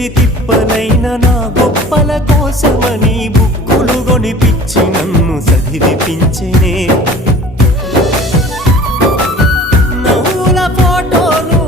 తెలిసి తిప్పలైన నా గొప్పల కోసమని బుక్కులు కొనిపిచ్చి నన్ను చదివిపించెనే. నవ్వుల ఫోటోలు